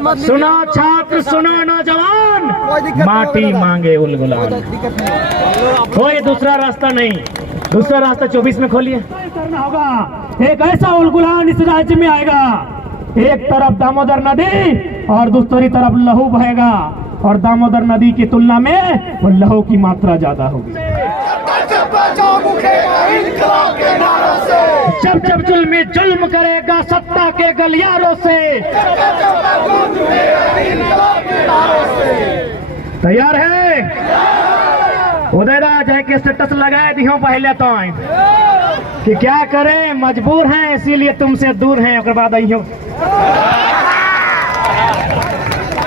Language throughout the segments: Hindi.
सुनो छात्र, सुनो नौजवान, माटी मांगे उलगुलान, कोई दूसरा रास्ता नहीं। दूसरा रास्ता 24 में खोलिए। करना होगा, एक ऐसा उलगुलान इस राज्य में आएगा, एक तरफ दामोदर नदी और दूसरी तरफ लहू बहेगा, और दामोदर नदी की तुलना में वो लहू की मात्रा ज्यादा होगी। जब जब जुल्मी जुल्म करेगा सत्ता के गलियारों से, तैयार है? उदयराज है कि स्टेटस लगाए दियो पहले तो कि क्या करें, मजबूर हैं इसीलिए तुमसे दूर हैं। और बाद आइयो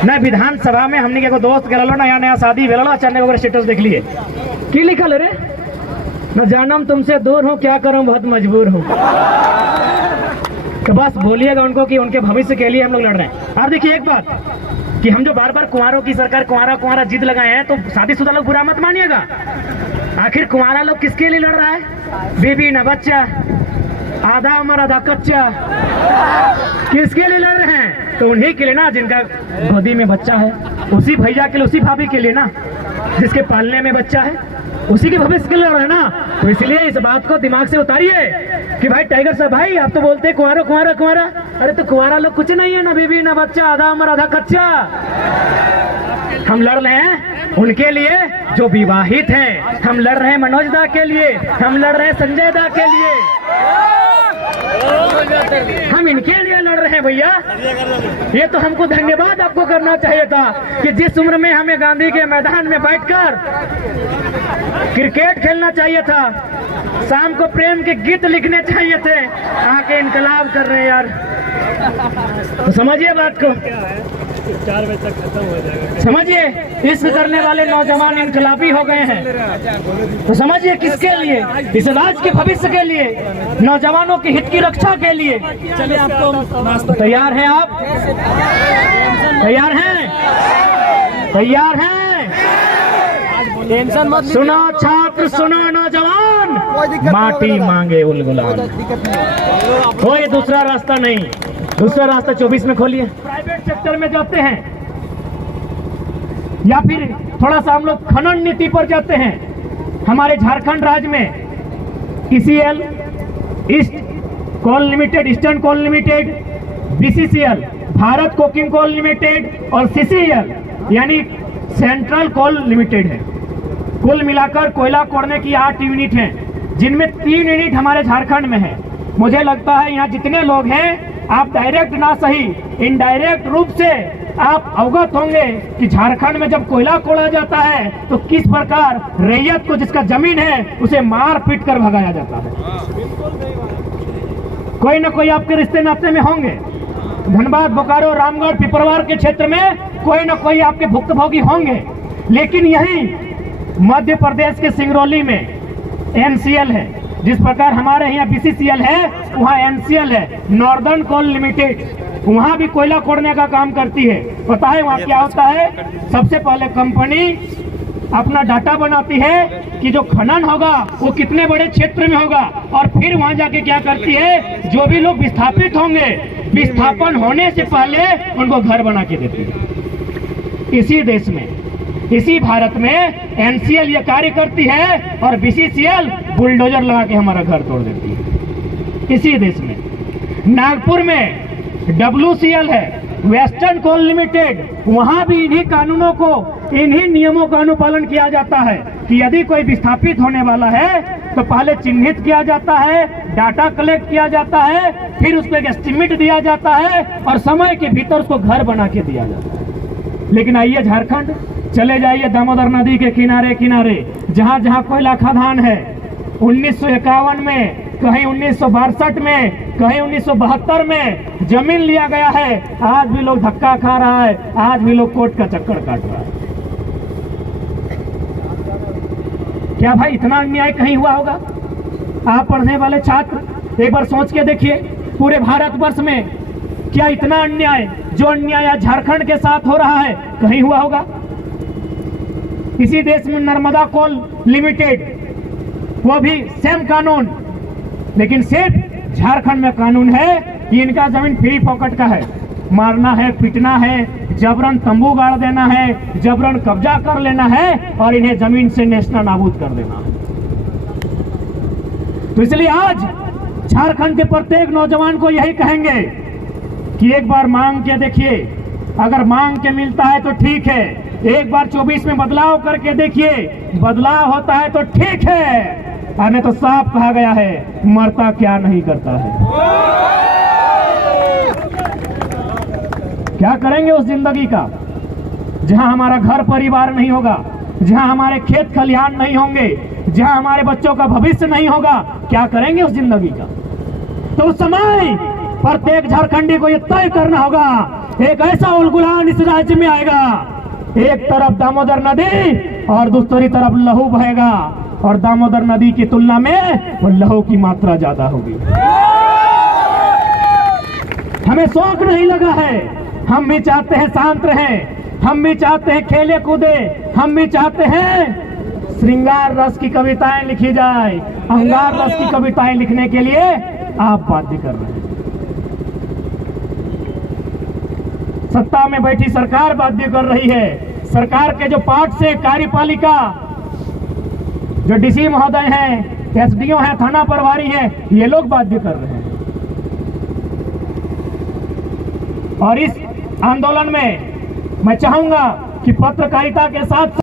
न विधानसभा में हमने के दोस्त के लो नया नया शादी भेलो, अचानक वगैरह स्टेटस देख लिए की लिखल रे, न जानम तुमसे दूर हूँ, क्या करूँ बहुत मजबूर हूँ। तो बस बोलिएगा उनको कि उनके भविष्य के लिए हम लोग लड़ रहे हैं। और देखिए एक बात कि हम जो बार बार कुंवारों की सरकार कुंवारा कुंवारा जिद लगाए हैं, तो शादीशुदा लोग बुरा मत मानिएगा। आखिर कुंवारा लोग किसके लिए लड़ रहा है? बीबी न बच्चा, आधा उम्र आधा कच्चा, किसके लिए लड़ रहे हैं? तो उन्हीं के लिए ना जिनका गोदी में बच्चा है, उसी भैया के लिए, उसी भाभी के लिए ना जिसके पालने में बच्चा है, उसी के भविष्य के लिए लड़ रहे हैं ना। तो इसलिए इस बात को दिमाग से उतारिए कि भाई टाइगर साहब भाई आप तो बोलते हैं कुंवारा कुंवारा कुंवारा, अरे तो कुंवारा लोग कुछ नहीं है, ना बीबी ना बच्चा, आधा उम्र आधा कच्चा। हम लड़ रहे हैं उनके लिए जो विवाहित हैं, हम लड़ रहे हैं मनोज दा के लिए, हम लड़ रहे हैं संजय दा के लिए, हम इनके लिए लड़ रहे हैं भैया। ये तो हमको धन्यवाद आपको करना चाहिए था कि जिस उम्र में हमें गांधी के मैदान में बैठकर क्रिकेट खेलना चाहिए था, शाम को प्रेम के गीत लिखने चाहिए थे, आके इनकलाब कर रहे हैं यार। तो समझिए बात को, 4 बजे तक खत्म हो जाएगा। समझिए इश्क करने वाले नौजवान इनकलाबी हो गए हैं। तो समझिए किसके लिए? इस राज्य के भविष्य के लिए, नौजवानों के हित की रक्षा के लिए। चलिए आपको तैयार हैं आप? तैयार हैं? तैयार हैं? टेंशन मत, सुनो छात्र, सुनो नौजवान, माटी मांगे उलगुलान, कोई दूसरा रास्ता नहीं। दूसरा रास्ता 24 में खोलिए। प्राइवेट सेक्टर में जाते हैं या फिर थोड़ा सा हम लोग खनन नीति पर जाते हैं। हमारे झारखंड राज्य में ECL, east coal limited, eastern coal limited, BCCL, Bharat coking coal limited और CCL यानी सेंट्रल कोल लिमिटेड है। कुल मिलाकर कोयला कोड़ने की 8 यूनिट हैं, जिनमें 3 यूनिट हमारे झारखंड में है। मुझे लगता है यहाँ जितने लोग हैं, आप डायरेक्ट ना सही इनडायरेक्ट रूप से आप अवगत होंगे कि झारखंड में जब कोयला कोड़ा जाता है तो किस प्रकार रैयत को, जिसका जमीन है, उसे मार पीट कर भगाया जाता है। कोई ना कोई आपके रिश्ते नाते में होंगे। धनबाद, बोकारो, रामगढ़, पिपरवार के क्षेत्र में कोई ना कोई आपके भुक्तभोगी होंगे। लेकिन यही मध्य प्रदेश के सिंगरौली में NCL है, जिस प्रकार हमारे यहाँ BCCL है, वहाँ NCL है, नॉर्दर्न कोल लिमिटेड, वहाँ भी कोयला खोदने का काम करती है। पता है वहाँ क्या होता है? सबसे पहले कंपनी अपना डाटा बनाती है कि जो खनन होगा वो कितने बड़े क्षेत्र में होगा, और फिर वहाँ जाके क्या करती है, जो भी लोग विस्थापित होंगे, विस्थापन होने से पहले उनको घर बना के देती है। इसी देश में, इसी भारत में NCL ये कार्य करती है और BCCL बुलडोजर लगा के हमारा घर तोड़ देती है। इसी देश में नागपुर में WCL है, वेस्टर्न कोल लिमिटेड, वहां भी इन्हीं कानूनों को, इन्हीं नियमों का अनुपालन किया जाता है कि यदि कोई विस्थापित होने वाला है तो पहले चिन्हित किया जाता है, डाटा कलेक्ट किया जाता है, फिर उसको एक एस्टिमेट दिया जाता है और समय के भीतर उसको घर बना के दिया जाता है। लेकिन आइए झारखंड, चले जाइए दामोदर नदी के किनारे किनारे, जहां जहां कोयला खदान है, 1951 में, कहीं 1962 में, कहीं 1972 में जमीन लिया गया है। आज भी लोग धक्का खा रहा है, आज भी लोग कोर्ट का चक्कर काट रहा है। क्या भाई इतना अन्याय कहीं हुआ होगा? आप पढ़ने वाले छात्र एक बार सोच के देखिए, पूरे भारतवर्ष में क्या इतना अन्याय, जो अन्याय आज झारखंड के साथ हो रहा है, कहीं हुआ होगा? इसी देश में नर्मदा कोल लिमिटेड, वो भी सेम कानून, लेकिन सिर्फ झारखंड में कानून है कि इनका जमीन फ्री पॉकेट का है। मारना है, पीटना है, जबरन तंबू गाड़ देना है, जबरन कब्जा कर लेना है और इन्हें जमीन से नेस्ता नाबूद कर देना है। तो इसलिए आज झारखंड के प्रत्येक नौजवान को यही कहेंगे कि एक बार मांग के देखिए, अगर मांग के मिलता है तो ठीक है, एक बार 24 में बदलाव करके देखिए, बदलाव होता है तो ठीक है, और नहीं तो साफ कहा गया है मरता क्या नहीं करता है। क्या करेंगे उस जिंदगी का जहां हमारा घर परिवार नहीं होगा, जहां हमारे खेत खलिहान नहीं होंगे, जहां हमारे बच्चों का भविष्य नहीं होगा? क्या करेंगे उस जिंदगी का? तो उस समय प्रत्येक झारखंडी को यह तय करना होगा, एक ऐसा उलगुलान इस राज्य में आएगा, एक तरफ दामोदर नदी और दूसरी तरफ लहू बहेगा, और दामोदर नदी की तुलना में वो लहू की मात्रा ज्यादा होगी। हमें शौक नहीं लगा है, हम भी चाहते हैं शांत रहें, हम भी चाहते हैं खेले कूदे, हम भी चाहते हैं श्रृंगार रस की कविताएं लिखी जाए, अंगार रस की कविताएं लिखने के लिए आप बाध्य कर रहे हैं। सत्ता में बैठी सरकार बाध्य कर रही है, सरकार के जो पार्ट से कार्यपालिका, जो डीसी महोदय हैं, एसडीओ हैं, थाना प्रभारी हैं, ये लोग बाध्य कर रहे हैं। और इस आंदोलन में मैं चाहूंगा कि पत्रकारिता के साथ